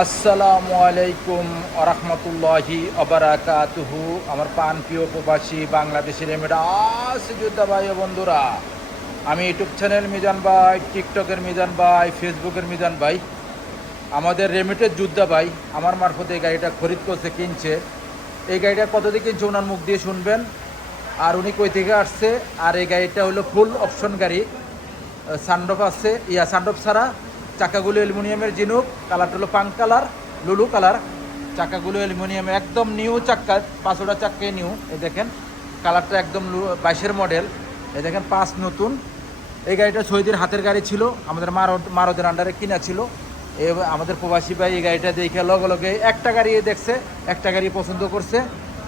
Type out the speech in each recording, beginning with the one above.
আসসালামু আলাইকুম আরহামতুল্লাহি আবরাকাতুহু। আমার প্রিয় প্রবাসী বাংলাদেশের এমিরাস যোদ্ধা ভাই ও বন্ধুরা, আমি ইউটিউব চ্যানেল মিজান ভাই, টিকটকের মিজান ভাই, ফেসবুকের মিজান ভাই, আমাদের রেমিটের যোদ্ধা ভাই আমার মারফতে এই গাড়িটা খরিদ করছে, কিনছে। এই গাড়িটা কত দিয়ে কিনছে ওনার মুখ দিয়ে শুনবেন, আর উনি কই থেকে আসছে। আর এই গাড়িটা হলো ফুল অপশন গাড়ি, সানরুফ আছে, সানরুফ ছাড়া। চাকাগুলো অ্যালুমিনিয়ামের জিনুক, কালারটা হলো পাঙ্ক কালার, লুলু কালার। চাকাগুলো অ্যালুমিনিয়ামের একদম নিউ চাক্কা, পাঁচোটা চাক্কায় নিউ। এই দেখেন কালারটা একদম 22-এর মডেল। এই দেখেন পাঁচ নতুন। এই গাড়িটা শহীদের হাতের গাড়ি ছিল, আমাদের মারদের আন্ডারে কিনা ছিল। আমাদের প্রবাসী ভাই এই গাড়িটা দেখে লগে লগে একটা গাড়ি দেখছে, একটা গাড়ি পছন্দ করছে,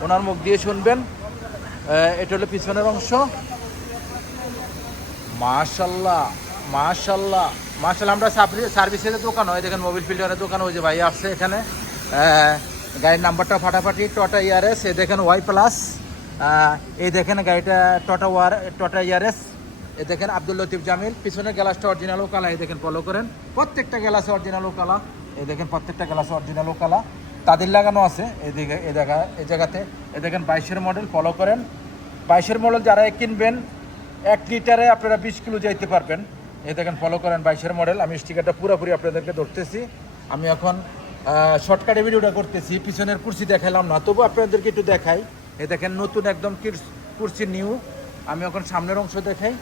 ওনার মুখ দিয়ে শুনবেন। এটা হলো পিছনের অংশ। মাশাল্লাহ মাশাল্লাহ মাশাল্লাহ। আমরা সার্ভিসের দোকান হয়, দেখেন মোবিল ফিল্টারের দোকান, ওই যে ভাই আসছে এখানে। গাড়ির নাম্বারটা ফাটাফাটি, টটা ইয়ারএস। এই দেখেন ওয়াই প্লাস। এই দেখেন গাড়িটা টটা ইয়ারএস। এই দেখেন আব্দুল লতিফ জামিল। পিছনের গ্লাসটা অরিজিনালও কালা, এই দেখেন ফলো করেন, প্রত্যেকটা গ্লাসে অরিজিনালও কালা। এই দেখেন প্রত্যেকটা গ্লাসে অরিজিনালও কালা, তাদের লাগানো আছে এদিকে। এই জায়গাতে এই দেখেন 22-এর মডেল, ফলো করেন। 22-এর মডেল যারা কিনবেন 1 লিটারে আপনারা 20 কিলো যাইতে পারবেন। এই দেখেন ফলো করেন 22-এর মডেল। আমি স্টিকারটা পুরোপুরি আপনাদেরকে ধরতেছি। আমি এখন শর্টকাটে ভিডিওটা করতেছি, পিছনের কুর্সি দেখালাম না, তবু আপনাদেরকে একটু দেখাই। এই দেখেন নতুন একদম কুর্সি নিউ। আমি এখন সামনের অংশ দেখাই।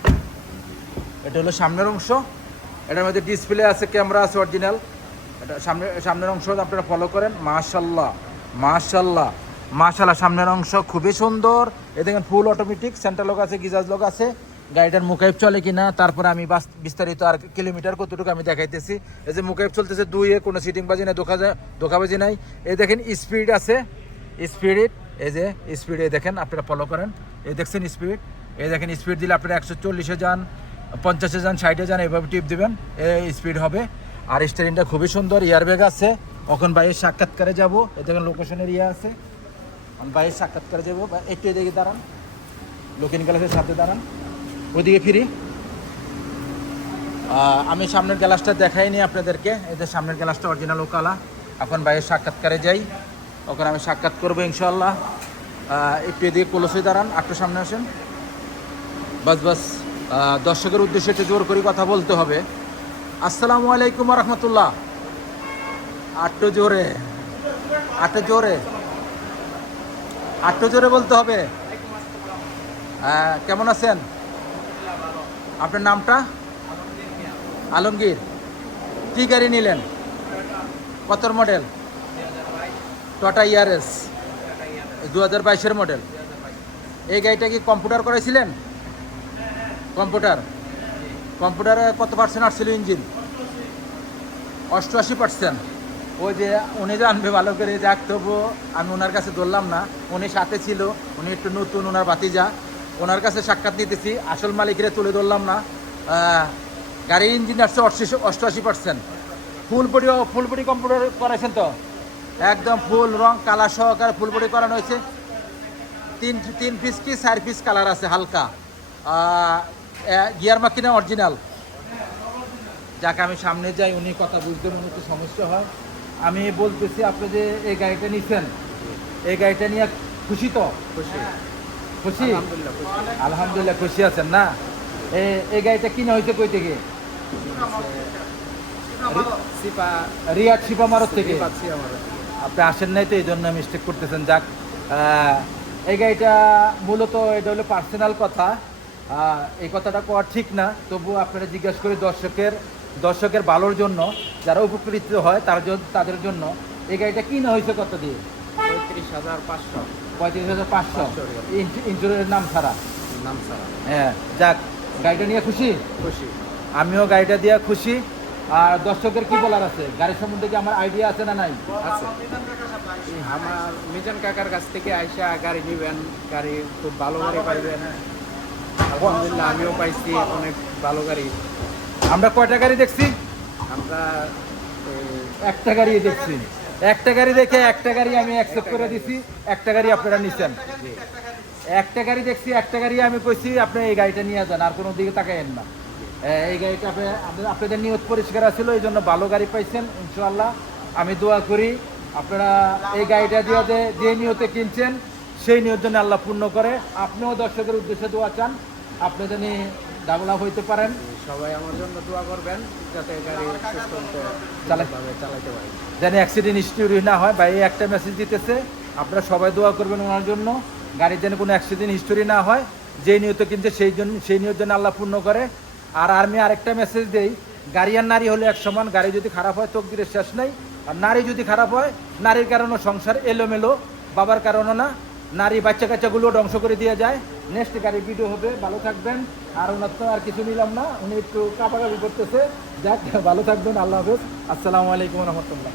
এটা হলো সামনের অংশ, এটার মধ্যে ডিসপ্লে আছে, ক্যামেরা আছে অরিজিনাল। এটা সামনের অংশ আপনারা ফলো করেন। মাশাল্লাহ মাশাল্লাহ মাশাল্লাহ, সামনের অংশ খুবই সুন্দর। এই দেখেন ফুল অটোমেটিক, সেন্টার লক আছে, গিজাজ লক আছে। গাড়িটার মুকাইব চলে কিনা তারপরে আমি বিস্তারিত আর কিলোমিটার কতটুকু আমি দেখাইতেছি। এই যে মুকাইব চলতেছে 2-এ, কোনো সিটিং বাজি নাই, ধোকাবাজি নাই। এই দেখেন স্পিড আছে, স্পিড। এই যে স্পিড, এই দেখেন আপনারা ফলো করেন। এই দেখছেন স্পিড। এই দেখেন স্পিড দিলে আপনারা 140-এ যান, 50-এ যান, 60-এ যান, এইভাবে টিপ দেবেন, এই স্পিড হবে। আর স্টারিংটা খুবই সুন্দর, এয়ারব্যাগ আছে। এখন ভাইয়ের সাক্ষাৎকারে যাব। এই দেখেন লোকেশনের আছে, ভাইয়ের সাক্ষাৎকারে যাবো। একটু এদিকে দাঁড়ান, লুকিং গ্লাসের সাথে দাঁড়ান, ওইদিকে ফিরি। আমি সামনের গ্লাসটা দেখাইনি আপনাদেরকে। এই যে সামনের গ্লাসটা অরিজিনাল কালা। এখন ভাইয়ের সাক্ষাৎকারে যাই, ওখানে আমি সাক্ষাৎ করবো ইনশাল্লাহ। একটু এদিকে কলসে দাঁড়ান, একটু সামনে আসেন, বাস। দর্শকের উদ্দেশ্যে একটু জোর করে কথা বলতে হবে। আসসালামু আলাইকুম রহমতুল্লাহ। আটটু জোরে, আটটু জোরে, আটটু জোরে বলতে হবে। কেমন আছেন? আপনার নামটা? আলমগীর। কি গাড়ি নিলেন? কত মডেল? টটা ইয়ারএস 2022-এর মডেল। এই গাড়িটা কি কম্পিউটার করেছিলেন? কম্পিউটারে কত পার্সেন্ট আসছিল ইঞ্জিন? 88%। ওই যে উনি জানবে ভালো করে, যাক, তবু আমি ওনার কাছে ধরলাম না, উনি সাথে ছিল, উনি একটু নতুন, ওনার ভাতিজা, ওনার কাছে সাক্ষাৎ নিতেছি, আসল মালিকরে তুলে ধরলাম না। গাড়ির ইঞ্জিন আসছে 88%। ফুল বডি কম্পিউটার করাইছেন তো? একদম ফুল রং কালার সহকারে ফুল বডি করানো হয়েছে। তিন পিস কি 4 পিস কালার আছে হালকা। গিয়ার মাকিনা অরিজিনাল। যাকে আমি সামনে যাই, উনি কথা বুঝতে উনি একটু সমস্যা হয়। আমি বলতেছি, আপনি যে এই গাড়িটা নিচ্ছেন, এই গাড়িটা নিয়ে খুশি তো? খুশি আলহামদুলিল্লাহ। খুশি আছেন না? এই গাড়িটা কিনা হয়েছে কই থেকে? রিয়াদ শিপা মারত থেকে। আপনি আসেন নাই তো, এই জন্য মিস্টেক করতেছেন। যাক, এই গাড়িটা মূলত এটা হলো পার্সোনাল কথা, এই কথাটা করা ঠিক না, তবু আপনারা জিজ্ঞাসা করি দর্শকের ভালোর জন্য, যারা উপকৃত হয় তাদের জন্য। এই গাড়িটা কিনা হয়েছে কত দিয়ে? 35,500। ইন্স্যুরেন্সের নাম ছাড়া। হ্যাঁ, যাক, গাড়িটা নিয়ে খুশি? আমিও গাড়িটা দিয়ে খুশি। আর দর্শকের কি বলার আছে? গাড়ি সম্বন্ধে কি আমার আইডিয়া আছে না নাই? আছে। আমার মিজান কাকার কাছ থেকে আইসা গাড়ি নিবেন, গাড়ি খুব ভালো গাড়ি পাইবেন। আলহামদুলিল্লাহ, আমিও পাইছি অনেক ভালো গাড়ি। আমরা কয়টা গাড়ি দেখছি? আমরা একটা গাড়ি দেখছি। একটা গাড়ি দেখে একটা গাড়ি আমি অ্যাকসেপ্ট করে দিছি, একটা গাড়ি আপনারা নিছেন। একটা গাড়ি দেখছি, একটা গাড়ি আমি কইছি আপনি এই গাড়িটা নিয়ে যান, আর কোনো দিকে তাকাইয়েন না। এই গাড়িটা আপনাদের নিয়ত পরিষ্কার ছিল, এই জন্য ভালো গাড়ি পাইছেন ইনশাআল্লাহ। আমি দোয়া করি আপনারা এই গাড়িটা দিয়ে যে নিয়তে কিনছেন সেই নিয়ত যেন আল্লাহ পূর্ণ করে। আপনিও দর্শকের উদ্দেশ্যে দোয়া চান, আপনি যেন ডাবল আপ হইতে পারেন। সবাই আমার জন্য দোয়া করবেন যাতে গাড়ি সুস্থভাবে চালাতে পারি, যেন অ্যাক্সিডেন্ট হিস্টরি না হয়। ভাই একটা মেসেজ দিতেছে, আপনারা সবাই দোয়া করবেন ওনার জন্য, গাড়ির যেন কোনো অ্যাক্সিডেন্ট হিস্টোরি না হয়, যেই নিয়ত কিনছে সেই নিয়ত যেন আল্লাহ পূর্ণ করে। আর আমি আরেকটা মেসেজ দেই, গাড়ি আর নারী হলে এক সমান। গাড়ি যদি খারাপ হয় তকদিরের শেষ নেই, আর নারী যদি খারাপ হয় নারীর কারণে সংসার এলোমেলো, বাবার কারণে না, নারী বাচ্চা কাচ্চাগুলো ধ্বংস করে দিয়ে যায়। নেক্সট গাড়ির ভিডিও হবে, ভালো থাকবেন। আর ওনার তো আর কিছু নিলাম না, উনি একটু কাপাকাপি করতেছে। যাক, ভালো থাকবেন, আল্লাহ হাফেজ, আসসালামু আলাইকুম রহমতুল্লাহ।